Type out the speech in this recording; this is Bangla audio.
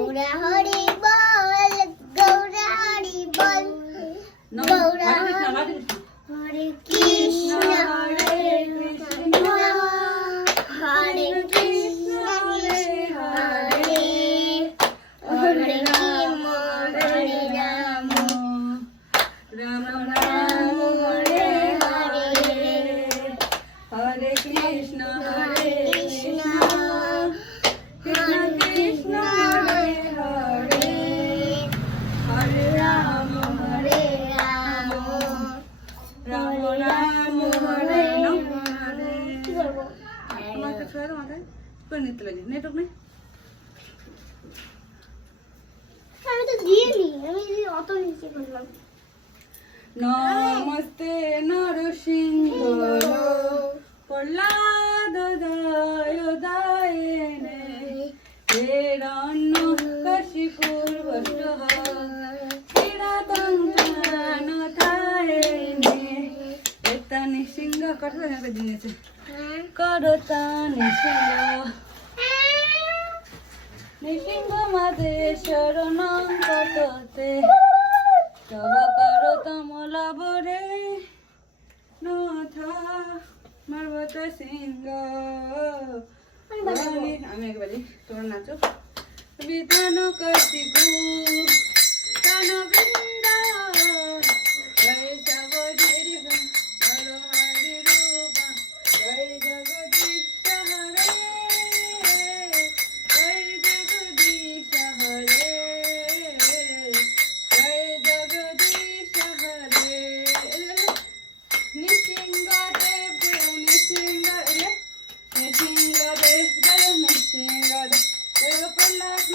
গৌরা হরি বল গৌরা হরি বল গৌরা হরে কৃষ্ণ হরে কৃষ্ণ হরে কৃষ্ণ হরে হরে হরে রাম হরে রাম রাম রাম হরে হরে হরে কৃষ্ণ হরে কৃষ্ণ কৃষ্ণ কৃষ্ণ হরে হরে হরে রাম হরে রাম রাম রাম হরে হরে কি করবো আমাকে ছড়া মাথায় করে নিতে লাগে নেটওয়ার্ক নেই আমি তো দিইনি আমি অত নিচে করলাম নমস্তে নরসিংহ প্রহ্লাদ দয়ায়নে হেরণ্য কশিপুর বষ্টহ এটা নিঃসিংহ কথা দিয়েছে করতা নিঃসিংহ নিঃসিংহ মাদে শরণং কটতে তব করতমলবরে নথা মার্বত সিংহ আমি একবারে তোমরা নাচো বিধান কশিপু তান বৃন্দ বৈশব দীর্ঘ হর হরি রূপ জয় জগদীশ হরে জয় জগদীশ হরে জয় জগদীশ হরে নৃসিংহদেব জয় নৃসিংহদেব জয় নৃসিংহদেব জয় প্রহ্লাদ